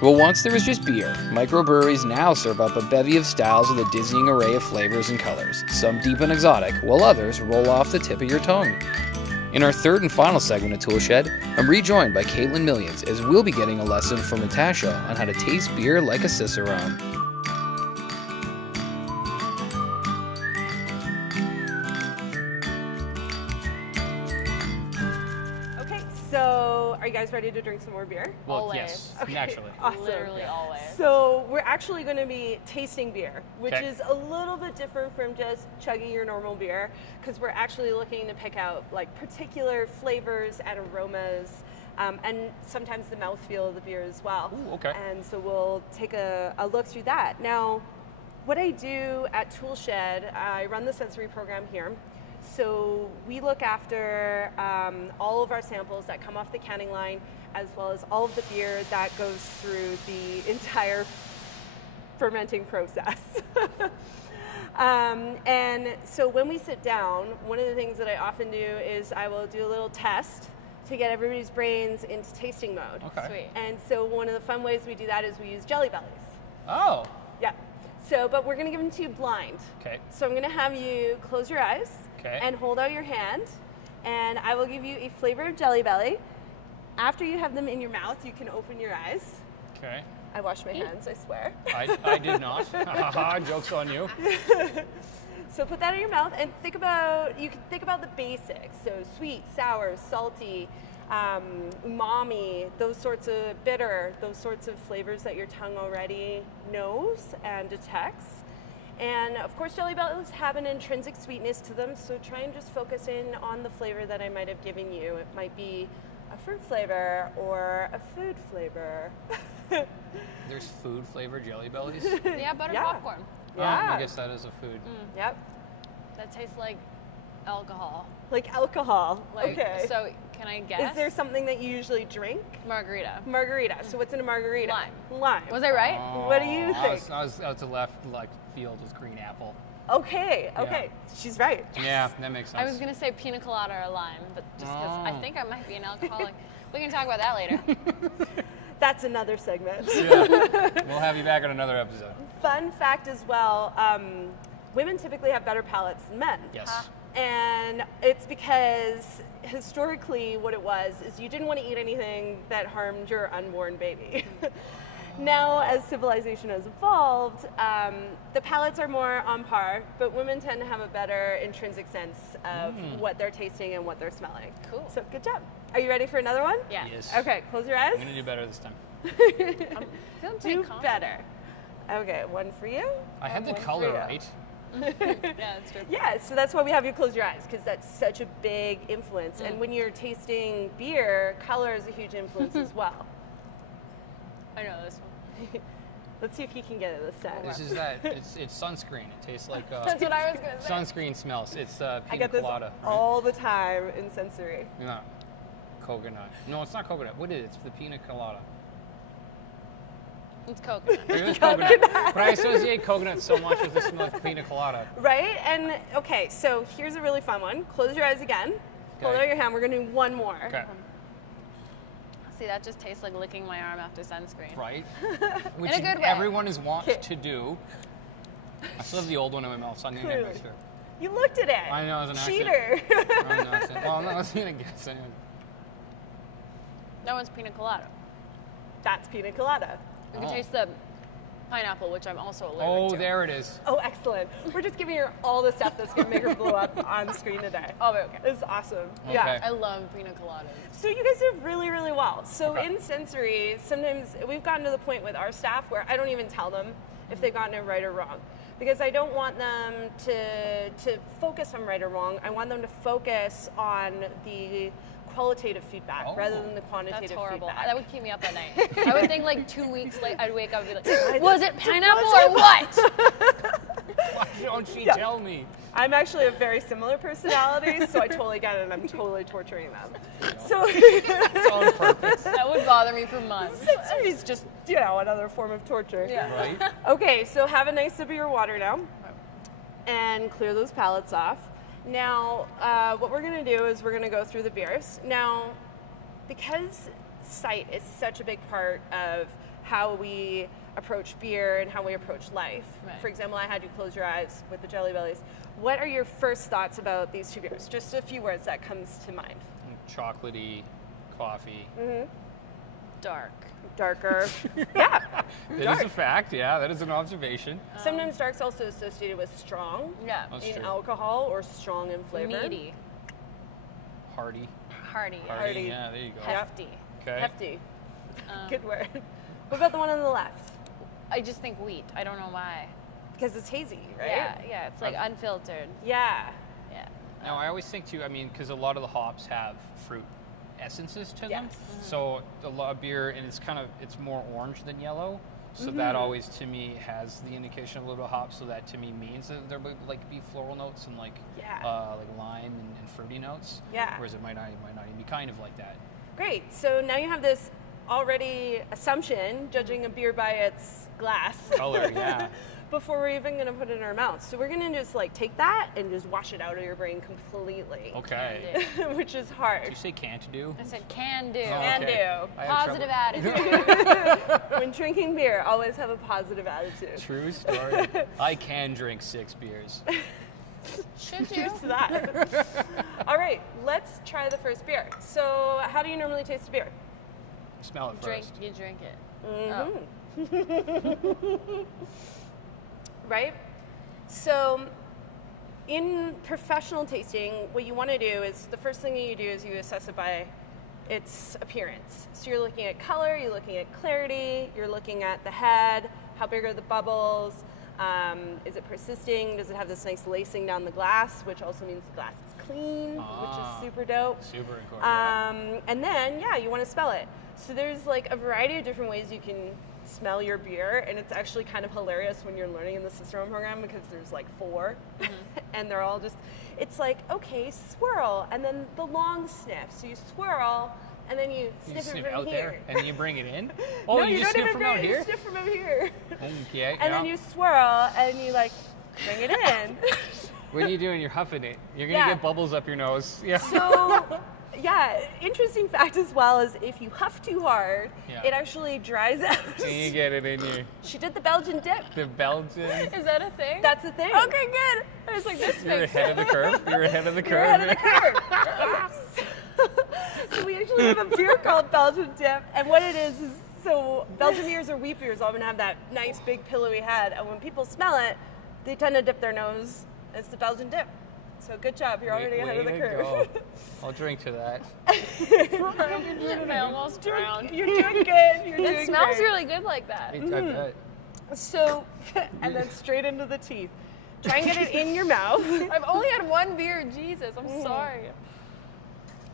Well, once there was just beer, microbreweries now serve up a bevy of styles with a dizzying array of flavors and colors, some deep and exotic, while others roll off the tip of your tongue. In our third and final segment of Toolshed, I'm rejoined by Katlynn Millions as we'll be getting a lesson from Natasha on how to taste beer like a Cicerone. Okay, so are you guys ready to drink some more beer? Well, Always. yes, Okay, naturally. awesome. Literally always. So we're actually going to be tasting beer, which Okay. is a little bit different from just chugging your normal beer, because we're actually looking to pick out like particular flavors and aromas, and sometimes the mouthfeel of the beer as well. Ooh, okay. And so we'll take a look through that. Now, what I do at Toolshed, I run the sensory program here. So we look after all of our samples that come off the canning line, as well as all of the beer that goes through the entire fermenting process. And so when we sit down, one of the things that I often do is I will do a little test to get everybody's brains into tasting mode. Okay. Sweet. And so one of the fun ways we do that is we use Jelly Bellies. Oh, Yeah. So, but we're gonna give them to you blind. okay. So I'm gonna have you close your eyes Okay. and hold out your hand, and I will give you a flavor of Jelly Belly. After you have them in your mouth, you can open your eyes. Okay. I washed my hands, I swear. I did not. Haha, joke's on you. So put that in your mouth and you can think about the basics. So sweet, sour, salty, umami, those sorts of bitter, those sorts of flavors that your tongue already knows and detects. And of course, Jelly Bellies have an intrinsic sweetness to them, so try and just focus in on the flavor that I might have given you. It might be a fruit flavor or a food flavor. There's food flavored Jelly Bellies. Yeah, butter Yeah. popcorn. Yeah. I guess that is a food. Yep. That tastes like alcohol. Like alcohol. Like, okay. So can I guess? Is there something that you usually drink? Margarita. Margarita. So what's in a margarita? Lime. Lime. Was I right? What do you I think? was out to left like field with green apple. Okay. She's right. Yeah, that makes sense. I was gonna say pina colada or lime, but just because I Oh. think I might be an alcoholic. We can talk about that later. That's another segment. Yeah. We'll have you back on another episode. Fun fact as well, women typically have better palates than men. Yes. And it's because historically what it was is you didn't want to eat anything that harmed your unborn baby. Now, as civilization has evolved, the palates are more on par, but women tend to have a better intrinsic sense of what they're tasting and what they're smelling. Cool. So good job. Are you ready for another one? Yeah. Yes. Okay, close your eyes. I'm gonna do better this time. Feeling pretty Do confident. better. Okay, one for you. I had the one for color you. right. Yeah, that's true. Yeah, so that's why we have you close your eyes, because that's such a big influence. And when you're tasting beer, color is a huge influence as well. I know this one. Let's see if you can get it this time. This is that. It's sunscreen. It tastes like That's what I was gonna say. sunscreen smells. It's I pina get this colada. all the time in sensory. Yeah. Coconut. No, it's not coconut. What is it? It's the pina colada. It's coconut. It is coconut. But I associate coconut so much with the smell of pina colada. Right? And okay, so here's a really fun one. Close your eyes again. Hold Okay. out your hand. We're going to do one more. Okay. See, that just tastes like licking my arm after sunscreen. Right? Which In a good way. everyone is wont Okay. to do. I still have the old one in my mouth, so I'm gonna Clearly. make sure. You looked at it. I know, it was an accident. Cheater. I'm not saying- well, I'm not gonna guess anyway. That one's pina colada. That's pina colada. You can Oh. taste the pineapple, which I'm also allergic Oh, to. there it is. Oh, excellent. We're just giving her all the stuff that's going to make her blow up on screen today. Oh, okay. It's awesome. Okay. Yeah. I love pina coladas. So you guys did really, really well. So Okay. in sensory, sometimes we've gotten to the point with our staff where I don't even tell them if they've gotten it right or wrong, because I don't want them to focus on right or wrong. I want them to focus on the qualitative feedback rather than the quantitative That's horrible. feedback. That would keep me up at night. I would think like 2 weeks later, I'd wake up and be like, was it pineapple or what? Why don't she Yeah. tell me? I'm actually a very similar personality, so I totally get it, and I'm totally torturing them. So It's on purpose. That would bother me for months. sensory is just, another form of torture. Yeah. Right? Okay, so have a nice sip of your water now, and clear those palates off. Now, what we're gonna do is we're gonna go through the beers. Now, because sight is such a big part of how we approach beer and how we approach life. Right. For example, I had you close your eyes with the Jelly Bellies. What are your first thoughts about these two beers? Just a few words that comes to mind. Chocolatey, coffee. Dark. Darker. Yeah. That is a fact, yeah, that is an observation. Sometimes dark's also associated with strong Yeah. That's in true. alcohol or strong in flavor. Meaty. Hearty. Hearty. Hearty. Yeah, there you go. Hefty. Okay. Hefty. Good word. What about the one on the left? I just think wheat. I don't know why. Because it's hazy, right? Yeah, it's like unfiltered. Yeah. Yeah. Now, I always think too, I mean, because a lot of the hops have fruit essences to them. Yes. So a lot of beer, and it's more orange than yellow. So that always, to me, has the indication of a little bit of hop. So that, to me, means that there would be floral notes and like lime and fruity notes. Yeah. Whereas it might not even be kind of like that. Great. So now you have this already assumption, judging a beer by its glass. Color, yeah. Before we're even going to put it in our mouth. So we're going to just like take that and just wash it out of your brain completely. Okay. Which is hard. Did you say can't do? I said can do. Oh, Can okay. do. I have Positive trouble- attitude. When drinking beer, always have a positive attitude. True story. I can drink 6 beers. Should you? Cheers to that. All right, let's try the first beer. So how do you normally taste a beer? Smell it Drink. first. You drink it. Right? So in professional tasting, what you want to do is the first thing that you do is you assess it by its appearance. So you're looking at color, you're looking at clarity, you're looking at the head, how big are the bubbles, is it persisting, does it have this nice lacing down the glass, which also means the glass is clean, which is super dope. Super important. And then, you want to smell it. So there's like a variety of different ways you can smell your beer, and it's actually kind of hilarious when you're learning in the Cicerone program because there's like 4, and they're all just, it's like, okay, swirl, and then the long sniff. So you swirl, and then you You sniff it from out here. there, and then you bring it in? Oh, No, you just don't sniff even from bring out it, here? You sniff from over here. Yeah, And then you swirl, and you like bring it in. What are you doing? You're huffing it. You're going to Yeah. get bubbles up your nose. Yeah. So, interesting fact as well is if you huff too hard, Yeah. it actually dries out. And you get it in your She did the Belgian dip. the Belgian. Is that a thing? That's the thing. okay, good. I was like, this You're makes ahead of the curve. You're ahead of the curve. You're ahead of the curve. So we actually have a beer called Belgian dip, and what it is so Belgian beers or wheat beers often have that nice big pillowy head, and when people smell it, they tend to dip their nose. It's the Belgian dip. So good job. You're already ahead of the Way to curve. go. I'll drink to that. I almost drowned. You're doing good. You're doing It smells great. really good like that. I bet. So, and then straight into the teeth. Try and get it in your mouth. I've only had one beer. Jesus, I'm sorry.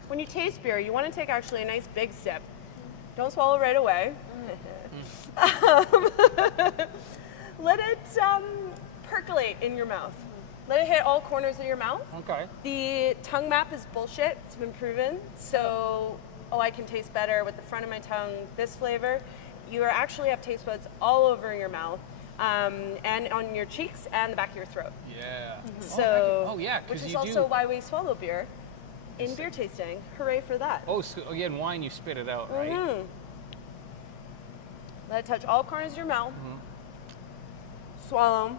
When you taste beer, you want to take actually a nice big sip. Don't swallow right away. Let it percolate in your mouth. Let it hit all corners of your mouth. Okay. The tongue map is bullshit. It's been proven. So, I can taste better with the front of my tongue this flavor. You actually have taste buds all over your mouth, and on your cheeks and the back of your throat. Yeah. So, Oh, yeah, which 'cause is you also do- why we swallow beer in beer tasting. Hooray for that. Oh, so again, wine, you spit it out, right? Let it touch all corners of your mouth. Swallow.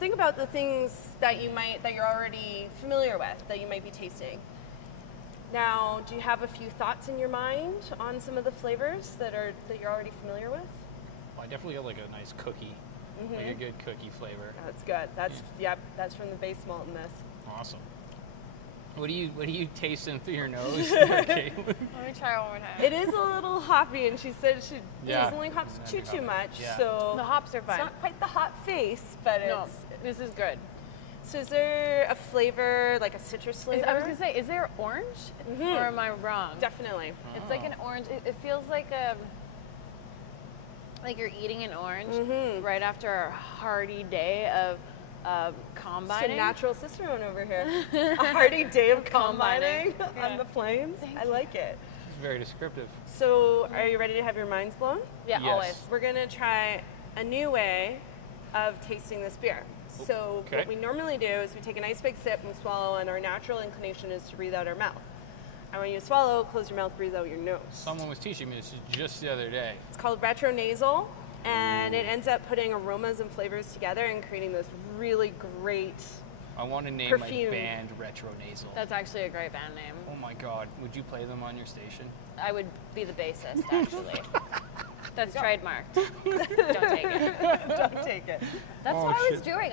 Think about the things that you're already familiar with, that you might be tasting. Now, do you have a few thoughts in your mind on some of the flavors that you're already familiar with? Well, I definitely get like a nice cookie, like a good cookie flavor. That's good. That's from the base malt in this. Awesome. What are you tasting through your nose, there, Caitlin? Let me try one more time. It is a little hoppy, and she said she Yeah. doesn't like hops too much. Yeah. So The hops are it's fine. not quite the hot face, but No, it's. this is good. So is there a flavor, like a citrus flavor? I was gonna say, is there orange, or am I wrong? Definitely. It's like an orange. It feels like you're eating an orange right after a hearty day of It's a combining. natural Cicerone over here. A hearty day of combining Combining. on the plains. I like it. It's very descriptive. So are you ready to have your minds blown? Yeah, Yes. always. We're gonna try a new way of tasting this beer. So Okay. what we normally do is we take a nice big sip and swallow, and our natural inclination is to breathe out our mouth. And when you swallow, close your mouth, breathe out your nose. Someone was teaching me this just the other day. It's called retronasal, and it ends up putting aromas and flavors together and creating this really great I want to name perfume. my band Retronasal. That's actually a great band name. Oh my God, would you play them on your station? I would be the bassist, actually. That's trademarked. Don't take it. Don't take it. That's Oh, what I was shit. doing.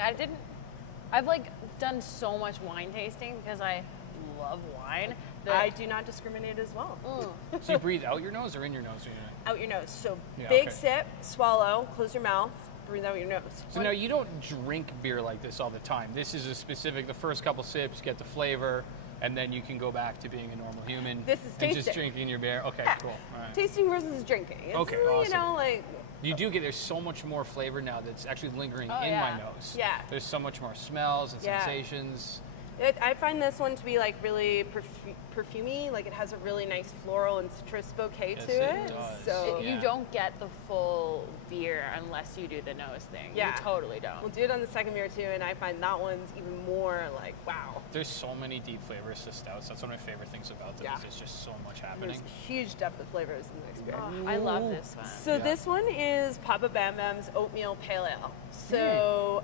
I've like done so much wine tasting because I love wine. I do not discriminate as well. So you breathe out your nose or in your nose? Out your nose. So Yeah, big okay. sip, swallow, close your mouth, breathe out your nose. So now you don't drink beer like this all the time. This is a specific, the first couple sips, get the flavor, and then you can go back to being a normal human. This is and just tasting. drinking your beer. Okay, Yeah. cool. All right. Tasting versus drinking. It's, Okay, you awesome. know, like, You do get, there's so much more flavor now that's actually lingering Oh, in yeah. my nose. Yeah. There's so much more smells and Yeah. sensations. I find this one to be like really perfumey. Like it has a really nice floral and citrus bouquet Yes, to it it. does. So Yeah. You don't get the full beer unless you do the nose thing. Yeah. You totally don't. we'll do it on the second beer too, and I find that one's even more like wow. There's so many deep flavors to stouts. That's one of my favorite things about them. Yeah. Is there's just so much There's happening. huge depth of flavors in this beer. Oh, I love this one. So Yeah. this one is Papa Bam Bam's Oatmeal Pale Ale. So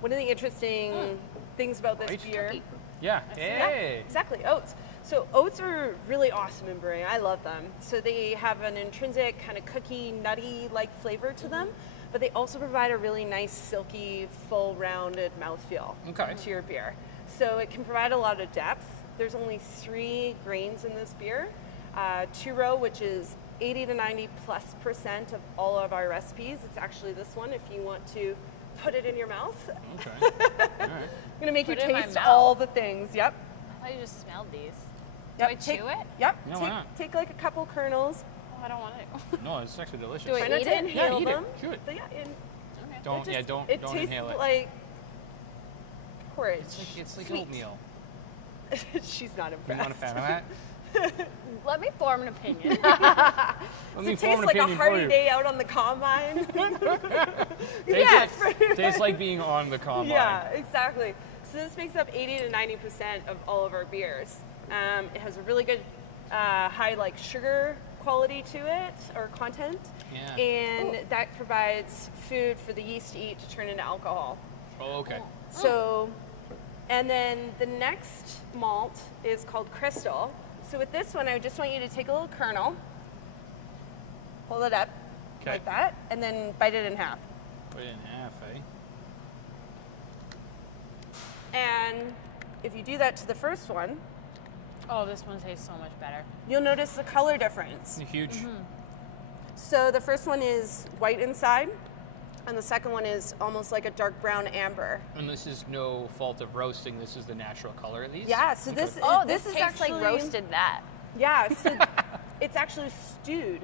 one of the interesting things about this Right. beer. Cookie. Yeah. Yeah, Hey. exactly, oats. So oats are really awesome in brewing. I love them. So they have an intrinsic kind of cookie, nutty-like flavor to them, but they also provide a really nice, silky, full, rounded mouthfeel Okay. to your beer. So it can provide a lot of depth. There's only 3 grains in this beer. 2-row, which is 80 to 90+% of all of our recipes. It's actually this one if you want to put it in your mouth. Okay. All right. I'm gonna make Put you it in my taste mouth? all the things. Yep. I thought you just smelled these. Yep. Do I chew it? Yep. No, why not? Take like a couple kernels. Oh, I don't want to. No, it's actually delicious. Do I Try not eat to it? inhale Yeah, eat it. them. Chew it. But yeah, Okay. Don't it don't tastes inhale it. like porridge. It's like Sweet. oatmeal. She's not You're impressed. not a fan of that? Let me form an opinion. Let Does me it form taste an like a opinion for hearty you. day out on the combine? Tastes like, tastes like being on the combine. Yeah, exactly. So this makes up 80 to 90% of all of our beers. It has a really good high like sugar quality to it or content, Yeah. and that provides food for the yeast to eat to turn into alcohol. Oh, okay. So, and then the next malt is called Crystal. So with this one, I just want you to take a little kernel, hold it up Okay. like that, and then bite it in half. Put it in half, eh? And if you do that to the first one, Oh, this one tastes so much better. you'll notice the color difference. Huge. So the first one is white inside, and the second one is almost like a dark brown amber. And this is no fault of roasting. This is the natural color of these. Yeah, so Okay. this Oh, this this is tastes actually like roasted that. Yeah, so it's actually stewed.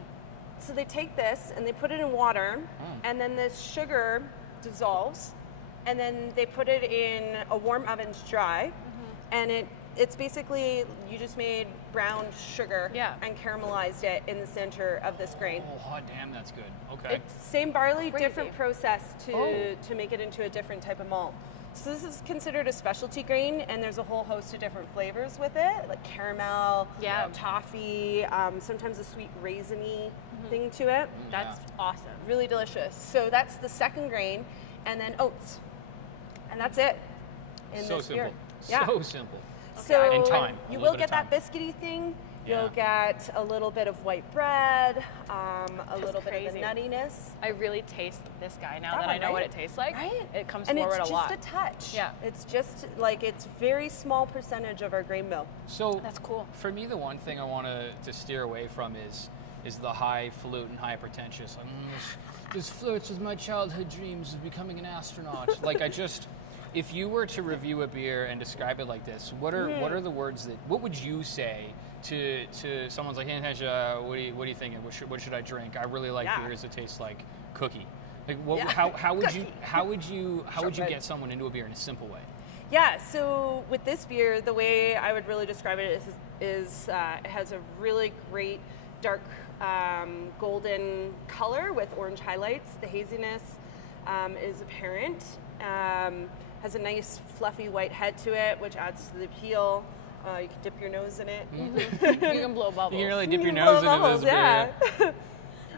So they take this and they put it in water, and then this sugar dissolves, and then they put it in a warm oven to dry, and it's basically you just made brown sugar Yeah. and caramelized it in the center of this grain. Oh, hot damn, that's good. Okay. It's same barley, Crazy. different process to Oh. make it into a different type of malt. So this is considered a specialty grain, and there's a whole host of different flavors with it, like caramel, Yeah. toffee, sometimes a sweet raisiny thing to it. That's awesome. Really delicious. So that's the second grain, and then oats, and that's it. In so this simple. beer. Yeah. So simple. So And time. A you little will bit get of that biscuity thing. Yeah. You'll get a little bit of white bread, a little bit of crazy. the nuttiness. I really taste this guy now That that I one, know what right? it tastes like. Right? It comes And forward it's a just lot. a touch. Yeah. It's just like it's very small percentage of our grain mill. So That's cool. For me, the one thing I want to steer away from is the highfalutin, high pretentious. This flirts with my childhood dreams of becoming an astronaut. Like if you were to review a beer and describe it like this, what are the words what would you say to someone's like, hey Natasha, what are you thinking? What should I drink? I really like Yeah. beers that taste like cookie. Like Yeah. how would you Cookie. how would you Shortbread. get someone into a beer in a simple way? Yeah, so with this beer, the way I would really describe it is it has a really great dark golden color with orange highlights. The haziness is apparent. Has a nice fluffy white head to it, which adds to the appeal. You can dip your nose in it. You can blow bubbles. You can really dip your Blow nose into bubbles, this beer. yeah.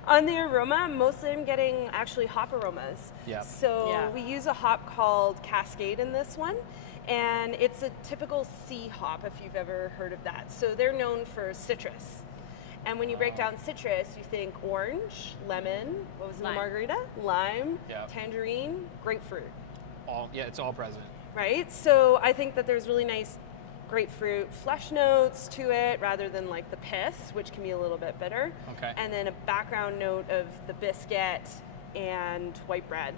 On the aroma, mostly I'm getting actually hop aromas. Yep. So we use a hop called Cascade in this one, and it's a typical C hop if you've ever heard of that. So they're known for citrus. And when you break down citrus, you think orange, lemon, what was in the Lime. margarita? Lime, Yep. tangerine, grapefruit, It's all present. right? So I think that there's really nice grapefruit flesh notes to it rather than like the pith, which can be a little bit bitter. Okay. And then a background note of the biscuit and white bread.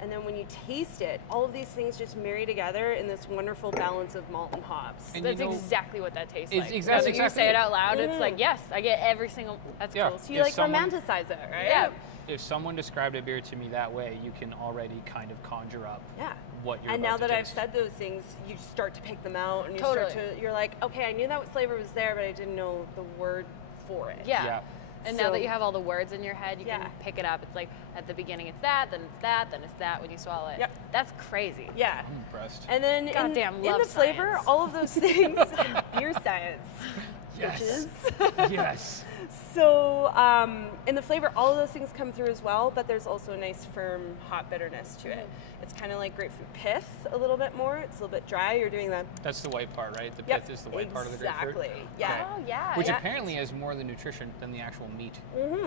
And then when you taste it, all of these things just marry together in this wonderful balance of malt and hops. And That's you know, exactly what that tastes it's like. exactly- When you say it out loud, Mm-hmm. it's like, yes, I get every single. That's Yeah. cool. So you If like someone- romanticize it, right? Yeah. If someone described a beer to me that way, you can already kind of conjure up Yeah. what you're And about now to that I've taste. said those things, you start to pick them out and you Totally. start to, you're like, okay, I knew that flavor was there, but I didn't know the word for it. Yeah. Yeah. And So- now that you have all the words in your head, you Yeah. can pick it up. It's like at the beginning it's that, then it's that, then it's that when you swallow it. Yep. That's crazy. Yeah. I'm impressed. And then Goddamn in love the flavor, science. all of those things, beer science. Yes. Bitches. Yes. So in the flavor, all of those things come through as well, but there's also a nice firm hop bitterness to it. It's kind of like grapefruit pith a little bit more. It's a little bit dry. You're doing that. That's the white part, right? The Yep, pith is the white part of the grapefruit. Exactly. Yeah. Oh yeah. Which yeah. apparently has more of the nutrition than the actual meat. Mm-hmm.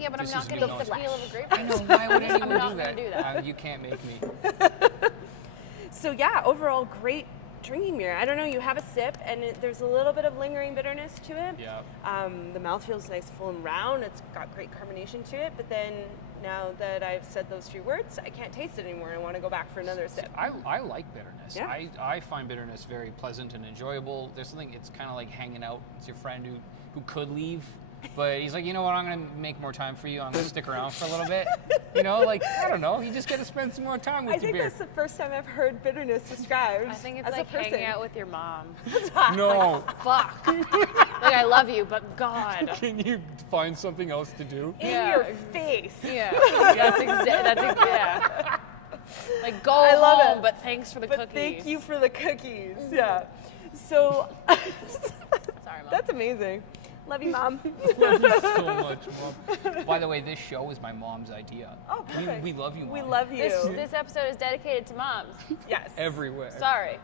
Yeah, but I'm this not is going new to eat the knowledge. peel of a grapefruit. I know. Why would anyone I'm not do gonna that? do that. You can't make me. So yeah, overall great drinking beer. I don't know. You have a sip, and there's a little bit of lingering bitterness to it. Yeah. The mouth feels nice, full and round. It's got great carbonation to it. But then now that I've said those 3 words, I can't taste it anymore. I want to go back for another sip. I like bitterness. Yeah. I find bitterness very pleasant and enjoyable. There's something, it's kind of like hanging out with your friend who could leave, but he's like, you know what, I'm going to make more time for you. I'm going to stick around for a little bit. You know, like, I don't know. You just got to spend some more time with I your think beer. that's the first time I've heard bitterness described. I think it's as like a person. hanging out with your mom. No. Fuck. Like I love you, but God. Can you find something else to do? In Yeah. your face. Yeah. Yeah. Like go I love home, it. but thanks for the But cookies. thank you for the cookies. Yeah. So Sorry, Mom. that's amazing. Love you, Mom. Love you so much, Mom. By the way, this show was my mom's idea. Oh, perfect. We love you, Mom. We love you. This episode is dedicated to moms. Yes. Everywhere. Sorry.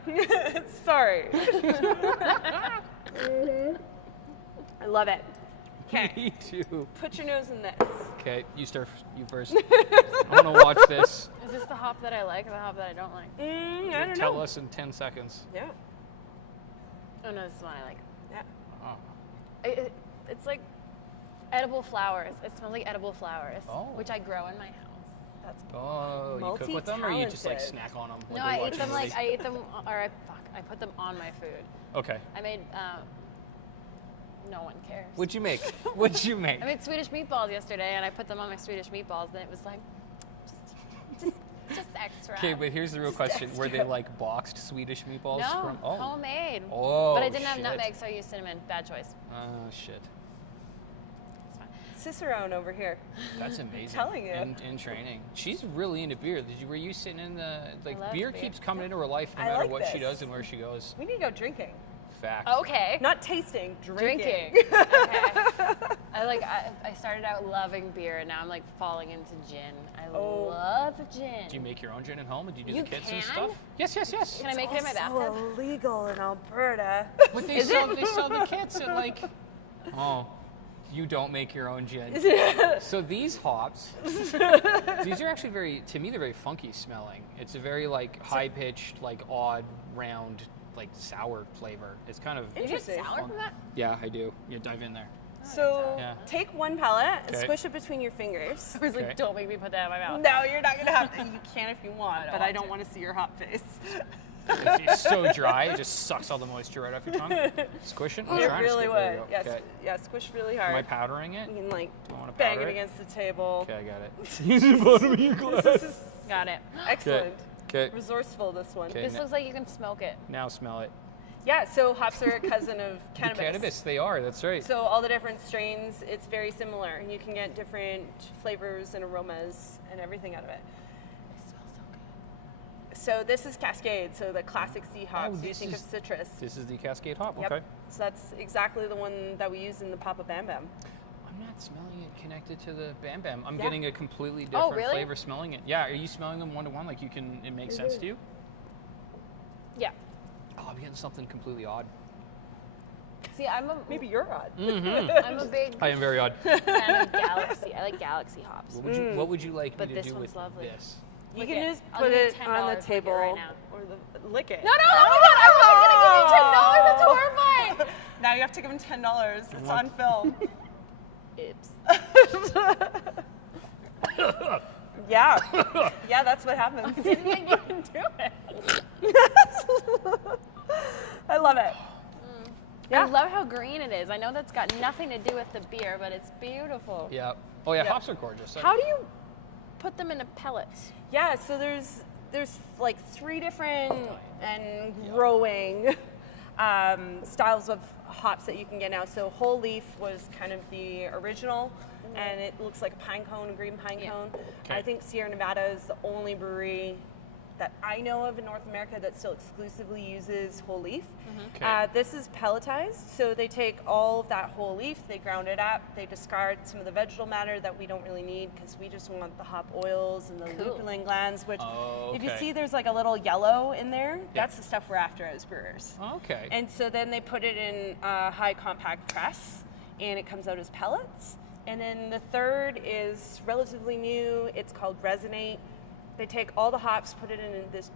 Sorry. I love it. Okay. Me too. Put your nose in this. Okay, you first. I want to watch this. Is this the hop that I like or the hop that I don't like? I don't Tell know. us in 10 seconds. Yeah. Oh no, this is the one I like. Yeah. Oh. It's like edible flowers. It smells like edible flowers, Oh. which I grow in my house. That's Oh, you cook with them, or you just like Multi-talented. snack on them? Like No, we I watch eat them in like movies? I eat them, or I put them on my food. Okay. I made. No one cares. What'd you make? What'd you make? I made Swedish meatballs yesterday, and I put them on my Swedish meatballs, and it was like, just extra. Okay, but here's the real question: Were they like boxed Swedish meatballs No, from? homemade. Oh, But I didn't have shit. nutmeg, so I used cinnamon. Bad choice. Oh shit. It's fine. Cicerone over here. That's amazing. telling you. In training, she's really into beer. Were you sitting in the like love beer beer. keeps coming into her life no I matter like what she this. does and where she goes. We need to go drinking. Fact. Okay. Not tasting, drinking. Drinking. Okay. I started out loving beer, and now I'm like falling into gin. I Oh. love gin. Do you make your own gin at home, and do you do You the kits and can? stuff? Yes, yes, yes. Can I make it in my Also bathtub? illegal in Alberta. But they sell the kits at like. Oh, you don't make your own gin. So these hops, these are actually to me they're very funky smelling. It's a very like high pitched, like odd, round, like sour flavor. It's kind of. You get Interesting. sour from that? Yeah, I do. Yeah, dive in there. So Yeah. take one pellet and Okay. squish it between your fingers. I was Okay. like, don't make me put that in my mouth. No, you're not gonna have to. You can if you want, but I want don't to. want to see your hot face. It's so dry, it just sucks all the moisture right off your tongue. Squish it. I'm It trying to really squish- there would. you go. Yes, Okay. yeah, squish really Am I hard. powdering it? You can like Do I want to bang powder it against the table. Okay, I got it. Use the bottom of your glass. This is Got it. excellent. Okay. Resourceful, this one. Okay. This looks like you can smoke it. Now smell it. Yeah, so hops are a cousin of cannabis. The cannabis, they are. That's right. So all the different strains, it's very similar. And you can get different flavors and aromas and everything out of it. It smells so good. So this is Cascade, so the classic C hop. So you think of citrus. This is the Cascade hop. Yep. Okay. So that's exactly the one that we use in the Papa Bam Bam. I'm not smelling it connected to the Bam Bam. I'm getting a completely different flavor smelling it. Yeah, are you smelling them one to one? Like it makes sense to you? Yeah. Oh, I'm getting something completely odd. See, Maybe you're odd. I'm a big I am very odd. fan of Galaxy. I like Galaxy hops. What would you like me But to this do one's with lovely. this? You Lick can it. just I'll put give you it $10 on the lick it table right now. or lick it. No, oh my god, I wasn't gonna give you $10. That's horrifying. Now you have to give him $10. It's on film. Oops. Yeah. Yeah, that's what happens. I didn't think you can do it. I love it. I love how green it is. I know that's got nothing to do with the beer, but it's beautiful. Yeah. Oh yeah, Yep. hops are gorgeous. How do you put them into pellets? Yeah, so there's like 3 different and growing styles of hops that you can get now. So whole leaf was kind of the original, and it looks like a pine cone, a green pine cone. Okay. I think Sierra Nevada is the only brewery that I know of in North America that still exclusively uses whole leaf. Okay. This is pelletized, so they take all of that whole leaf, they ground it up, they discard some of the vegetal matter that we don't really need because we just want the hop oils and the lupulin glands, which if you see there's like a little yellow in there, that's the stuff we're after as brewers. Okay. And so then they put it in a high compact press and it comes out as pellets. And then the third is relatively new, it's called Resonate. They take all the hops, put it in this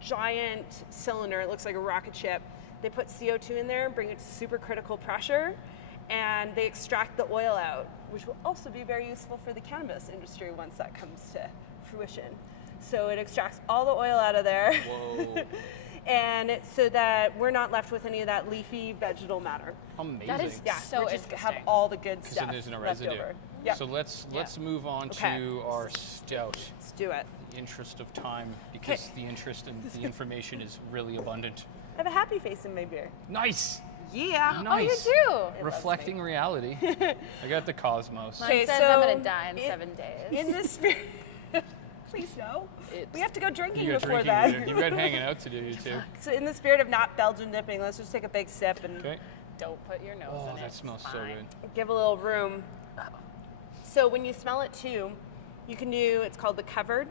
giant cylinder, it looks like a rocket ship. They put CO2 in there, bring it to supercritical pressure, and they extract the oil out, which will also be very useful for the cannabis industry once that comes to fruition. So it extracts all the oil out of there. Whoa. And so that we're not left with any of that leafy vegetal matter. Amazing. That is we so just have interesting. all the good Because stuff then there's no left residue. over. Yep. So let's move on Okay. to our stout. Let's do it. The interest of time, because the interest and the information is really abundant. I have a happy face in my beer. Nice. Yeah. Nice. Oh, you do? Reflecting reality. I got the cosmos. Mine Okay, says so I'm gonna die in 7 days. In this spirit, please no. Oops. We have to go drinking You got before drinking. that. You got hanging out to do, you two. So in the spirit of not Belgian dipping, let's just take a big sip and Okay. Don't put your nose Oh, in it. that smells It's so fine. good. give a little room. So when you smell it too, you can do, it's called the covered.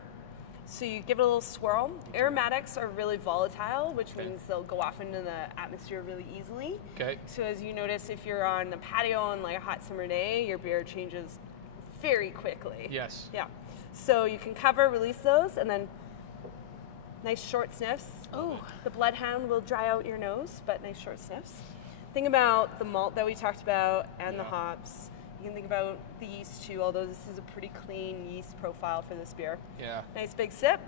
So you give it a little swirl. Aromatics are really volatile, which means they'll go off into the atmosphere really easily. Okay. So as you notice, if you're on the patio on like a hot summer day, your beer changes very quickly. Yes. Yeah. So you can cover, release those, and then nice short sniffs. Oh. The bloodhound will dry out your nose, but nice short sniffs. Think about the malt that we talked about and the hops. You can think about the yeast too, although this is a pretty clean yeast profile for this beer. Yeah. Nice big sip.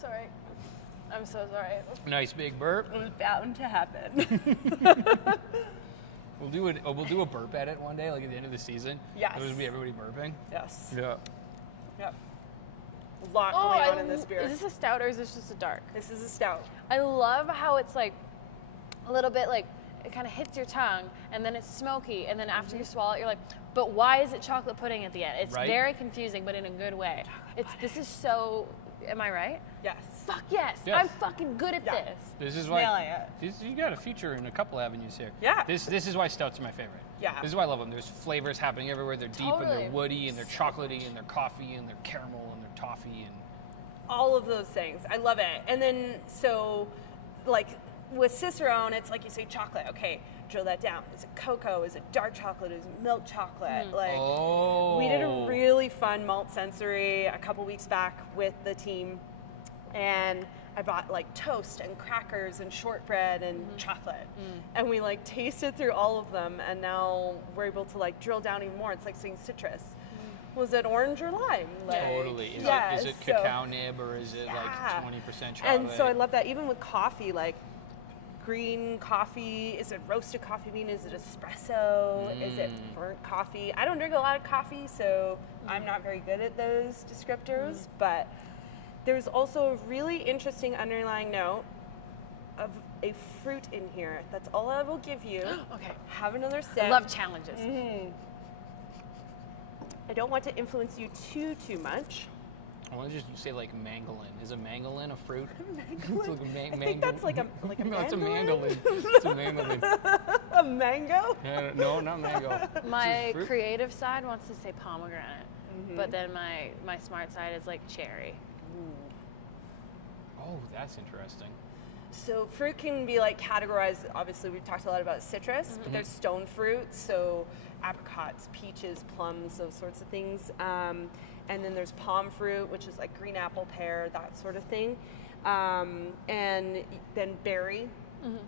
Sorry. I'm so sorry. Nice big burp. It was bound to happen. We'll do a burp edit one day, like at the end of the season. Yes. It'll just be everybody burping. Yes. Yeah. Yep. A lot going on in this beer. Is this a stout or is this just a dark? This is a stout. I love how it's like a little bit like it kind of hits your tongue and then it's smoky and then after you swallow it you're like, but why is it chocolate pudding at the end? It's Right? very confusing, but in a good way. This is so. Am I right? Yes. Fuck yes. Yes. I'm fucking good at Yeah. this. This is why Nailing it. you got a feature in a couple avenues here. Yeah. This is why stouts are my favorite. Yeah. This is why I love them. There's flavors happening everywhere. They're deep and Totally. they're woody and they're chocolatey and they're coffee and they're caramel and they're toffee and All of those things. I love it. And then, so, like, with Cicerone, it's like you say chocolate. Okay, drill that down. Is it cocoa? Is it dark chocolate? Is it milk chocolate? Like, we did a really fun malt sensory a couple weeks back with the team. And I bought, like, toast and crackers and shortbread and chocolate. And we, like, tasted through all of them. And now we're able to, like, drill down even more. It's like saying citrus. Was it orange or lime? Like, totally. yeah, Is it so- cacao nib or is it Yeah. like 20% chocolate? And so I love that even with coffee, like green coffee, is it roasted coffee bean? Is it espresso? Is it burnt coffee? I don't drink a lot of coffee, so I'm not very good at those descriptors, but there's also a really interesting underlying note of a fruit in here. That's all I will give you. Okay. Have another sip. I love challenges. I don't want to influence you too much. I want to just say like mangolin. Is a mangolin a fruit? Mangolin? I think that's like a No, it's a mandolin. mandolin. It's a mandolin. A mango? No, not mango. My creative side wants to say pomegranate, but then my smart side is like cherry. Oh, that's interesting. So fruit can be like categorized, obviously we've talked a lot about citrus, but there's stone fruits, so apricots, peaches, plums, those sorts of things. And then there's palm fruit, which is like green apple, pear, that sort of thing. And then berry,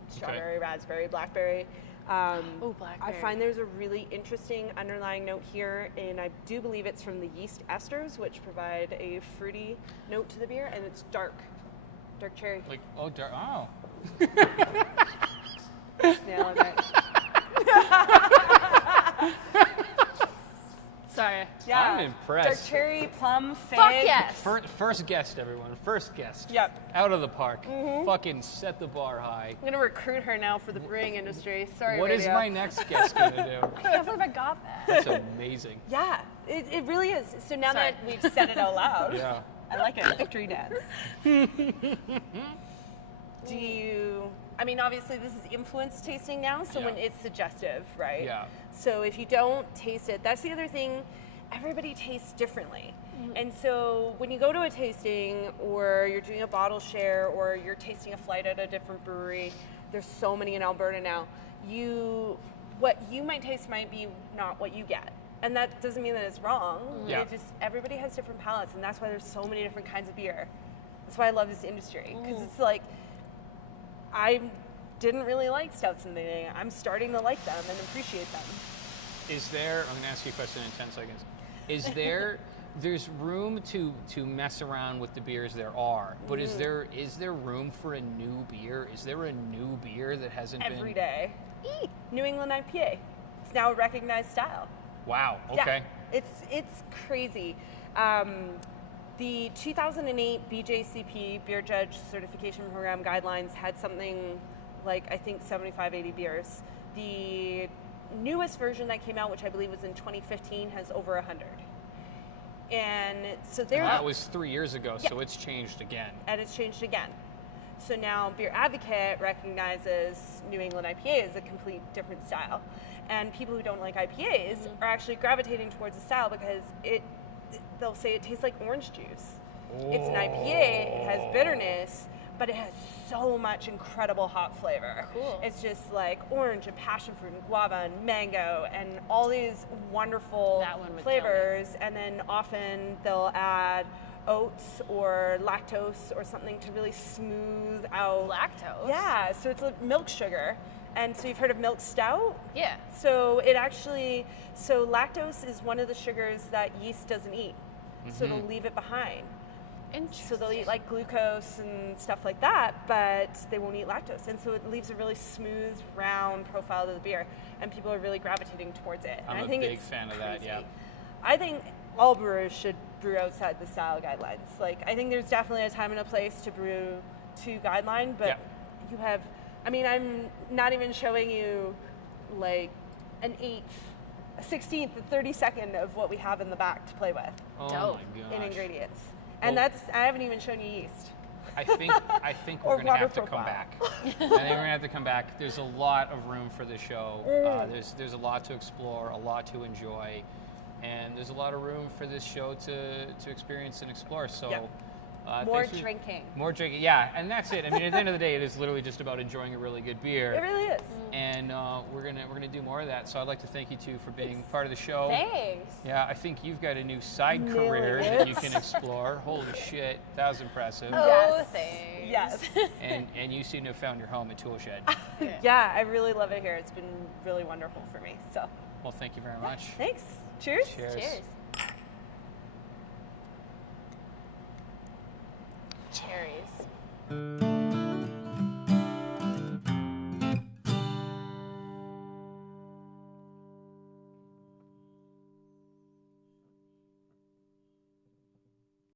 strawberry, raspberry, blackberry. Blackberry. I find there's a really interesting underlying note here, and I do believe it's from the yeast esters, which provide a fruity note to the beer, and it's dark cherry. Like, oh, oh. Nailing it. Sorry. Yeah. I'm impressed. Dark cherry, plum, fig. Fuck yes. First guest, everyone. First guest. Yep. Out of the park. Fucking set the bar high. I'm gonna recruit her now for the brewing industry. Sorry, What is radio. my next guest going to do? I can't believe I got that. That's amazing. Yeah, it really is. So now Sorry. that we've said it out loud, Yeah. I like it. Victory dance. Do you? I mean, obviously this is influence tasting now, so when it's suggestive, right? Yeah. So if you don't taste it, that's the other thing. Everybody tastes differently. And so when you go to a tasting or you're doing a bottle share or you're tasting a flight at a different brewery, there's so many in Alberta now, what you might taste might be not what you get. And that doesn't mean that it's wrong. Yeah. It just, everybody has different palates, and that's why there's so many different kinds of beer. That's why I love this industry, because it's like, I didn't really like stouts in the beginning. I'm starting to like them and appreciate them. Is there, I'm going to ask you a question in 10 seconds. Is there's room to mess around with the beers there are, but is there room for a new beer? Is there a new beer that hasn't been? Every day. New England IPA. It's now a recognized style. Wow, okay. Yeah, it's crazy. The 2008 BJCP Beer Judge Certification Program guidelines had something like, I think, 75, 80 beers. The newest version that came out, which I believe was in 2015, has over 100. And so that was 3 years ago, so it's changed again. And it's changed again. So now Beer Advocate recognizes New England IPA as a complete different style. And people who don't like IPAs are actually gravitating towards the style because they'll say it tastes like orange juice. It's an IPA, it has bitterness, but it has so much incredible hop flavor. Cool. It's just like orange and passion fruit and guava and mango and all these wonderful flavors. And then often they'll add oats or lactose or something to really smooth out. Lactose? Yeah, so it's like milk sugar. And so you've heard of milk stout? Yeah. So so lactose is one of the sugars that yeast doesn't eat. So it'll leave it behind. So they'll eat like glucose and stuff like that, but they won't eat lactose. And so it leaves a really smooth, round profile to the beer. And people are really gravitating towards it. I'm and I think a big it's fan of crazy. that, yeah. I think all brewers should brew outside the style guidelines. Like, I think there's definitely a time and a place to brew to guideline, but you have, I mean, I'm not even showing you like an 8th, a 16th, a 32nd of what we have in the back to play with. Oh Dope. my gosh. In ingredients. And I haven't even shown you yeast. I think we're Or going to have to water come profile. back. I think we're going to have to come back. There's a lot of room for the show. There's a lot to explore, a lot to enjoy, and there's a lot of room for this show to experience and explore. So More thanks for- drinking. More drinking, yeah, and that's it. I mean, at the end of the day, it is literally just about enjoying a really good beer. It really is. And we're gonna do more of that. So I'd like to thank you two for being part of the show. Thanks. Yeah, I think you've got a new side Nailing career it. that you can explore. Holy shit, that was impressive. Oh, Yes. thanks. Yes. And you seem to have found your home at Toolshed. Yeah, I really love it here. It's been really wonderful for me. So, Well, thank you very much. thanks. Cheers. Cheers. Cheers. Cherries.